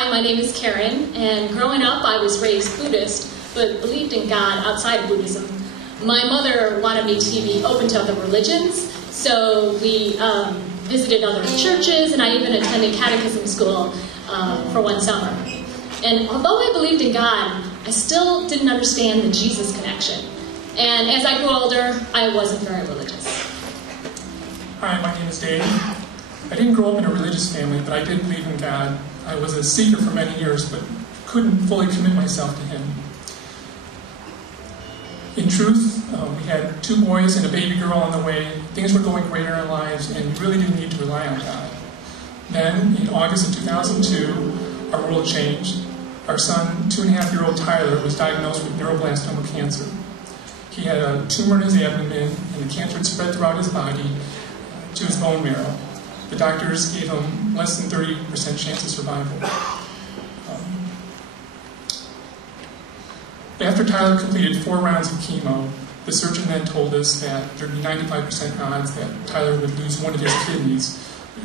Hi, my name is Karen, and growing up I was raised Buddhist, but believed in God outside of Buddhism. My mother wanted me to be open to other religions, so we visited other churches, and I even attended catechism school for one summer. And although I believed in God, I still didn't understand the Jesus connection. And as I grew older, I wasn't very religious. Hi, my name is Dave. I didn't grow up in a religious family, but I did believe in God. I was a seeker for many years, but couldn't fully commit myself to Him. In truth, we had 2 boys and a baby girl on the way. Things were going great in our lives, and we really didn't need to rely on God. Then, in August of 2002, our world changed. Our son, 2.5-year-old Tyler, was diagnosed with neuroblastoma cancer. He had a tumor in his abdomen, and the cancer had spread throughout his body to his bone marrow. The doctors gave him less than 30% chance of survival. After Tyler completed 4 rounds of chemo, the surgeon then told us that there'd be 95% odds that Tyler would lose one of his kidneys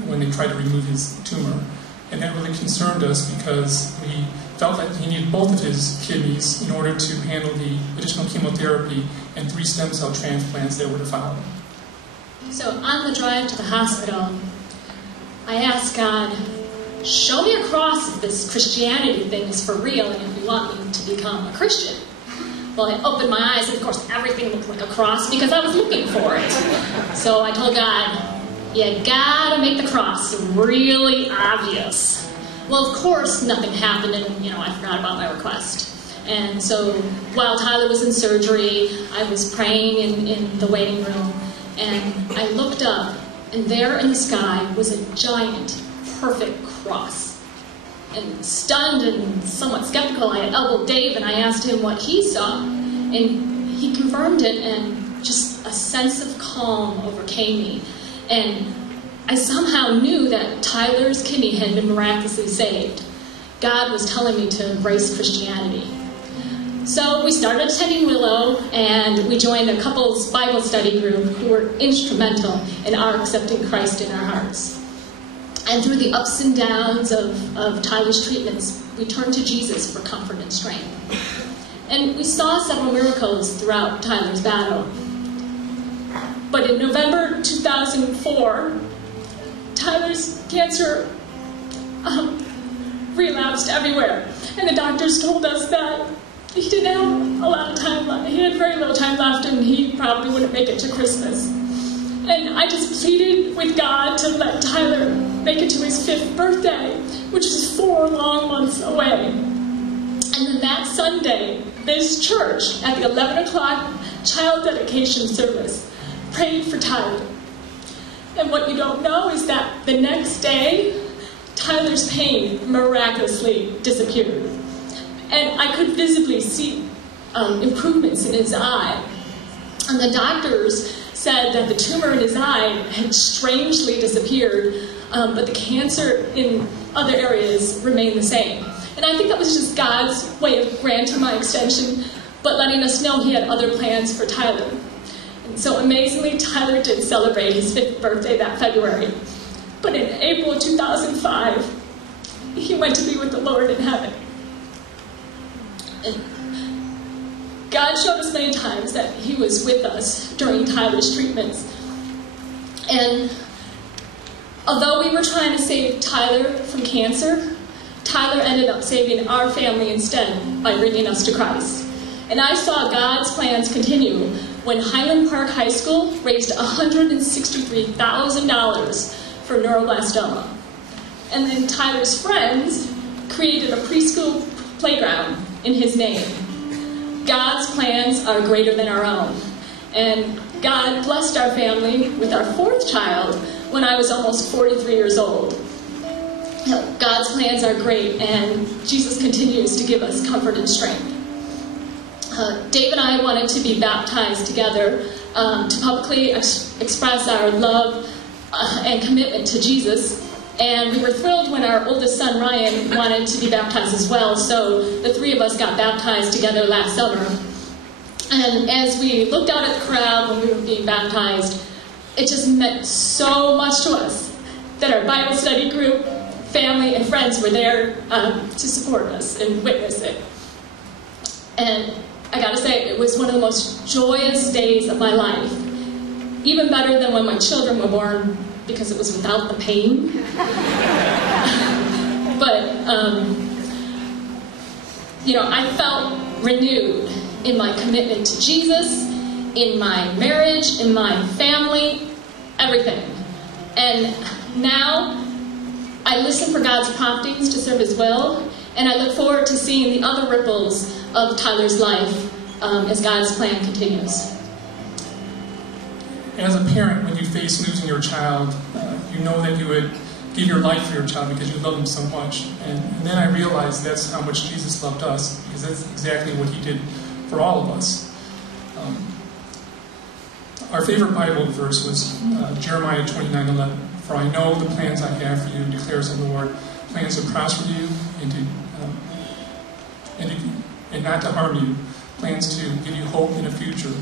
when they tried to remove his tumor. And that really concerned us because we felt that he needed both of his kidneys in order to handle the additional chemotherapy and 3 stem cell transplants that were to follow. So on the drive to the hospital, I asked God, show me a cross if this Christianity thing is for real and if you want me to become a Christian. Well, I opened my eyes and of course everything looked like a cross because I was looking for it. So I told God, you gotta make the cross really obvious. Well, of course nothing happened and I forgot about my request. And so while Tyler was in surgery, I was praying in the waiting room, and I looked up, and there in the sky was a giant, perfect cross. And stunned and somewhat skeptical, I elbowed Dave and I asked him what he saw. And he confirmed it, and just a sense of calm overcame me. And I somehow knew that Tyler's kidney had been miraculously saved. God was telling me to embrace Christianity. So we started attending Willow, and we joined a couples Bible study group who were instrumental in our accepting Christ in our hearts. And through the ups and downs of Tyler's treatments, we turned to Jesus for comfort and strength. And we saw several miracles throughout Tyler's battle. But in November 2004, Tyler's cancer relapsed everywhere. And the doctors told us that he didn't have a lot of time left. He had very little time left, and he probably wouldn't make it to Christmas. And I just pleaded with God to let Tyler make it to his 5th birthday, which is 4 long months away. And then that Sunday, this church, at the 11 o'clock child dedication service, prayed for Tyler. And what you don't know is that the next day, Tyler's pain miraculously disappeared. And I could visibly see improvements in his eye. And the doctors said that the tumor in his eye had strangely disappeared, but the cancer in other areas remained the same. And I think that was just God's way of granting my extension, but letting us know He had other plans for Tyler. And so amazingly, Tyler did celebrate his 5th birthday that February. But in April of 2005, he went to be with the Lord in heaven. And God showed us many times that He was with us during Tyler's treatments. And although we were trying to save Tyler from cancer, Tyler ended up saving our family instead by bringing us to Christ. And I saw God's plans continue when Highland Park High School raised $163,000 for neuroblastoma. And then Tyler's friends created a preschool playground in his name. God's plans are greater than our own. And God blessed our family with our 4th child when I was almost 43 years old. God's plans are great, and Jesus continues to give us comfort and strength. Dave and I wanted to be baptized together to publicly express our love and commitment to Jesus. And we were thrilled when our oldest son, Ryan, wanted to be baptized as well. So the 3 of us got baptized together last summer. And as we looked out at the crowd when we were being baptized, it just meant so much to us that our Bible study group family and friends were there to support us and witness it. And I gotta say, it was one of the most joyous days of my life. Even better than when my children were born, because it was without the pain. But, I felt renewed in my commitment to Jesus, in my marriage, in my family, everything. And now, I listen for God's promptings to serve His will, and I look forward to seeing the other ripples of Tyler's life as God's plan continues. As a parent, when you face losing your child, you know that you would give your life for your child because you love him so much. And then I realized that's how much Jesus loved us, because that's exactly what He did for all of us. Our favorite Bible verse was Jeremiah 29:11. For I know the plans I have for you, declares the Lord, plans to prosper you and not to harm you, plans to give you hope in a future.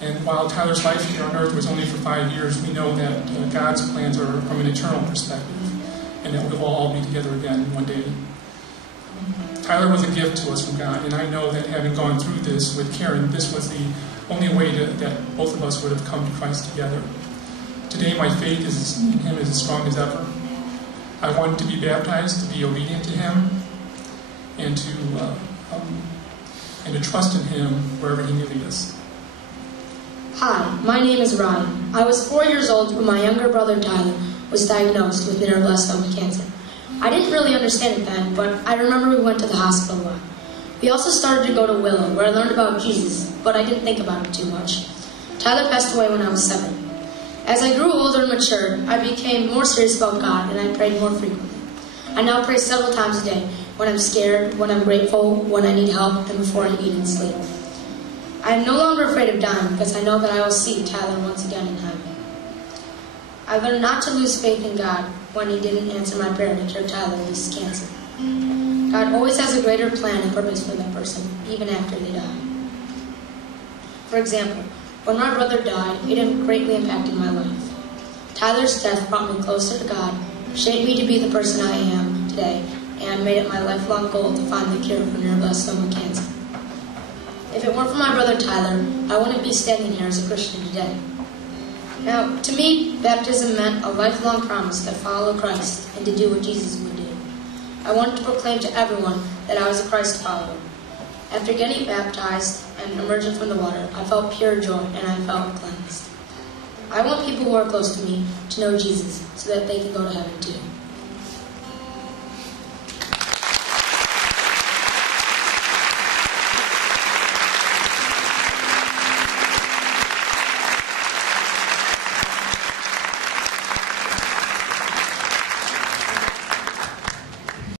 And while Tyler's life here on earth was only for 5 years, we know that God's plans are from an eternal perspective, and that we'll all be together again one day. Tyler was a gift to us from God, and I know that having gone through this with Karen, this was the only way that both of us would have come to Christ together. Today, my faith in Him is as strong as ever. I want to be baptized, to be obedient to Him, and to trust in Him wherever He may lead us. Hi, my name is Ryan. I was 4 years old when my younger brother Tyler was diagnosed with neuroblastoma cancer. I didn't really understand it then, but I remember we went to the hospital a lot. We also started to go to Willow, where I learned about Jesus, but I didn't think about it too much. Tyler passed away when I was 7. As I grew older and matured, I became more serious about God, and I prayed more frequently. I now pray several times a day, when I'm scared, when I'm grateful, when I need help, and before I eat and sleep. I am no longer afraid of dying, because I know that I will see Tyler once again in heaven. I learned not to lose faith in God when He didn't answer my prayer to cure Tyler of this cancer. God always has a greater plan and purpose for that person, even after they die. For example, when my brother died, it greatly impacted my life. Tyler's death brought me closer to God, shaped me to be the person I am today, and made it my lifelong goal to find the cure for neuroblastoma cancer. If it weren't for my brother Tyler, I wouldn't be standing here as a Christian today. Now, to me, baptism meant a lifelong promise to follow Christ and to do what Jesus would do. I wanted to proclaim to everyone that I was a Christ follower. After getting baptized and emerging from the water, I felt pure joy and I felt cleansed. I want people who are close to me to know Jesus so that they can go to heaven too.